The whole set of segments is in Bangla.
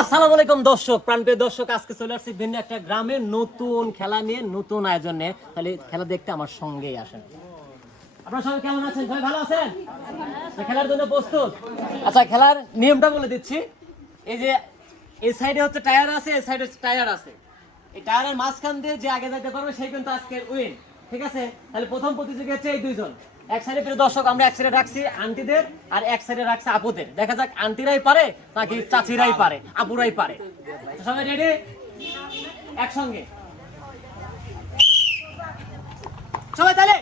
আসসালামু আলাইকুম দর্শক, প্রাণপ্রিয় দর্শক, আজকে চলে আসছি ভিন্ন একটা গ্রামের নতুন খেলা নিয়ে, নতুন আয়োজন নিয়ে। তাহলে খেলা দেখতে আমার সঙ্গেই আসেন। আপনারা সবাই কেমন আছেন? সবাই ভালো আছেন? খেলার জন্য প্রস্তুত? আচ্ছা, খেলার নিয়মটা বলে দিচ্ছি। এই যে এই সাইডে হচ্ছে টায়ার আছে, এই সাইডে টায়ার আছে। এই টায়ারের মাঝখান দিয়ে যে আগে যেতে পারবে সেই কিন্তু আজকের উইন। ঠিক আছে? তাহলে প্রথম প্রতিযোগী হচ্ছে এই দুইজন। এক সাইডে প্রিয় দর্শক, আমরা এক সাইডে রাখছি আন্টিদের আর এক সাইডে রাখছি আপুদের। দেখা যাক আন্টিরাই পারে নাকি চাচিরাই পারে, আপুরাই পারে। সবাই রেডি? একসঙ্গে সবাই তাহলে।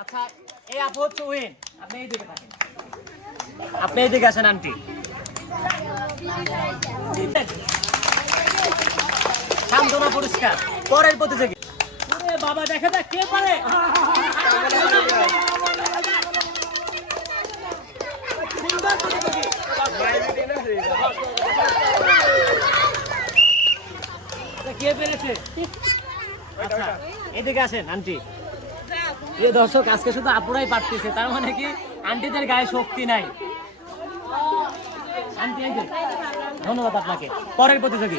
আচ্ছা, এই আপু হচ্ছে উইন। আপনি এই দিকে থাকেন, আপনি এই দিকে আসেন আন্টি। সান্ত্বনা পুরস্কার পরের প্রতিযোগী। বাবা, দেখা যাক কে পারে। কে পেরেছে? আচ্ছা, এদিকে আসেন আন্টি। এই দর্শক, আজকে শুধু আপুরাই পারতেছে, তার মানে কি আন্টিদের গায়ে শক্তি নাই। আন্টি, এই যে ধন্যবাদ আপনাকে। পরের প্রতিযোগী।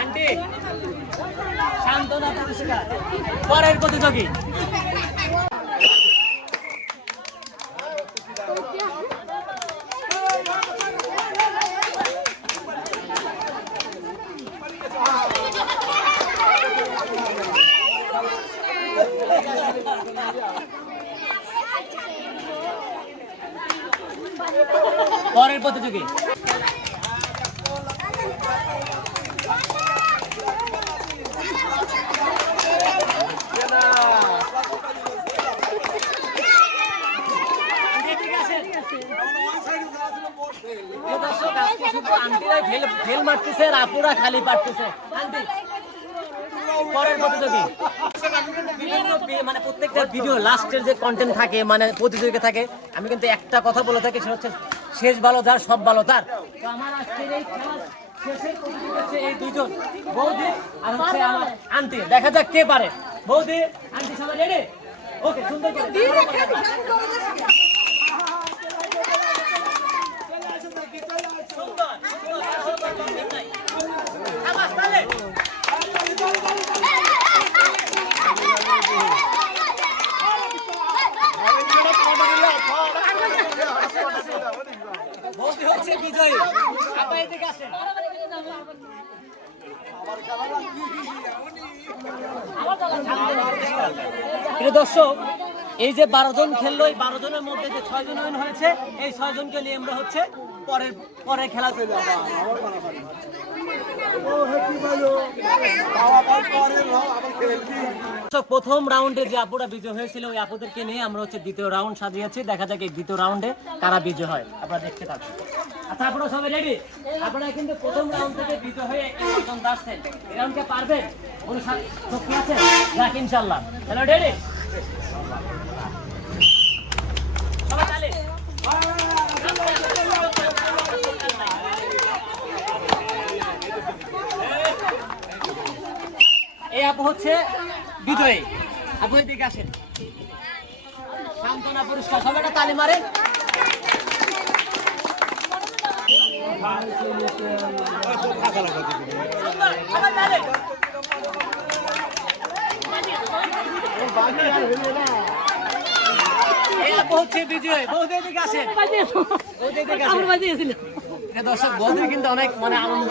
আন্টি, সান্ত্বনা পুরস্কার পরের প্রতিযোগী। পরের প্রতিযোগী। আন্টিরাই ফেল মারতেছে আর আপুরা খালি পারতেছে। পরের প্রতিযোগী। মানে প্রত্যেকটা ভিডিও লাস্টের যে কন্টেন্ট থাকে, মানে প্রতিযোগিতা থাকে, আমি কিন্তু একটা কথা বলে থাকি, সেটা হচ্ছে শেষ ভালো যার সব ভালো তার। তো আমার আজকের এই খেলার শেষের প্রতিযোগী হচ্ছে এই দুইজন, বৌদি আর হচ্ছে আমার আন্টি। দেখা যাক কে পারে। বৌদি, আন্টি, সবাই রেডি? ওকে, সুন্দর করে। বিজয়ী আপা, এদিকে আসেন। দর্শক, এই যে 12 জন খেললো, এই 12 জনের মধ্যে যে 6 জন উইন হয়েছে, এই 6 জনকে নিয়ে আমরা হচ্ছে পরের খেলা চলে যাবো। প্রথম রাউন্ডে যে আপুরা বিজয় হয়েছিল, ওই আপুদেরকে নিয়ে আমরা হচ্ছে দ্বিতীয় রাউন্ড সাজিয়েছি। দেখা যাক এই দ্বিতীয় রাউন্ডে কারা বিজয় হয়, আপনারা দেখতে থাকুন। আচ্ছা, আপনারা সবাই রেডি? আপনারা কিন্তু প্রথম রাউন্ড থেকে বিজয় হয়ে এই পর্যন্ত আসছেন। এই রাউন্ডকে পারবেন? কোনো শক্তি আছে? যাক, ইনশাল্লাহ। Hello, ready? সবাই তালে। এই আপু হচ্ছে বিজয়ী। আপু, এদিকে আসেন। সান্ত্বনা পুরস্কার, সবাই একটা তালি মারে। এই আপু হচ্ছে বিজয়ী। বৌদি, এদিকে আসেন। দর্শক, বৌদি কিন্তু অনেক মানে আনন্দ।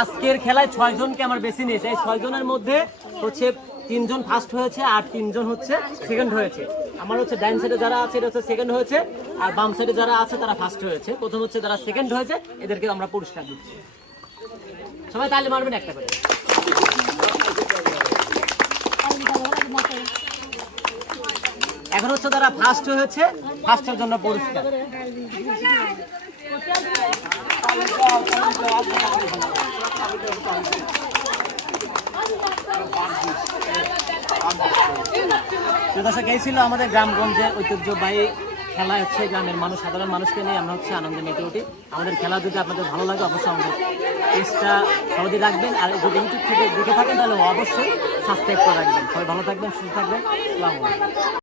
আজকের খেলায় 6 জনকে আমার বেছে নিয়েছে। এই 6 জনের মধ্যে হচ্ছে 3 জন ফার্স্ট হয়েছে আর 3 জন হচ্ছে সেকেন্ড হয়েছে। আমার হচ্ছে ডাইন সাইডে যারা আছে এটা হচ্ছে সেকেন্ড হয়েছে, আর বাম সাইডে যারা আছে তারা ফার্স্ট হয়েছে। প্রথম হচ্ছে যারা সেকেন্ড হয়েছে এদেরকে আমরা পুরস্কার দিচ্ছি। সবাই তালি মারবেন একটা করে। এখন হচ্ছে যারা ফার্স্ট হয়েছে, ফার্স্টের জন্য পুরস্কার। দর্শক, এই ছিল আমাদের গ্রামগঞ্জে ঐতিহ্যবাহী খেলা। হচ্ছে গ্রামের মানুষ, সাধারণ মানুষকে নিয়ে আমরা হচ্ছে আনন্দে মেতে উঠি। আমাদের খেলা যদি আপনাদের ভালো লাগে অবশ্যই আমাদের পেজটা সবাই রাখবেন, আর যদি ইউটিউব থেকে দেখে থাকেন তাহলে অবশ্যই সাবস্ক্রাইব করে রাখবেন। সবাই ভালো থাকবেন, সুস্থ থাকবেন। আসসালামু আলাইকুম।